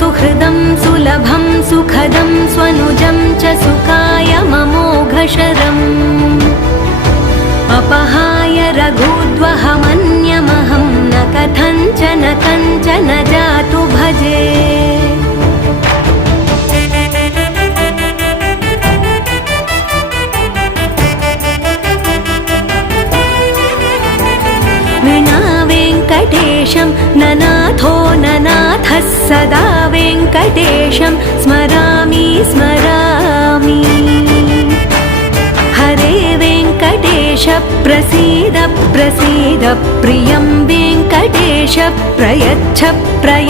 सुहृदं सुलभं सुखदं स्वनुजं च सुखाय ममोघशरम् अपहाय रघुद्वहमन्यमहं न कथञ्चन कञ्चन जातु भजे। विना वेङ्कटेशं ननाथो ननाथः सदा वेङ्कटेशं स्मरामि स्मरामि। हरे वेङ्कटेश प्रसीद प्रसीद प्रियं वेङ्कटेश प्रयच्छ प्रयच्छ।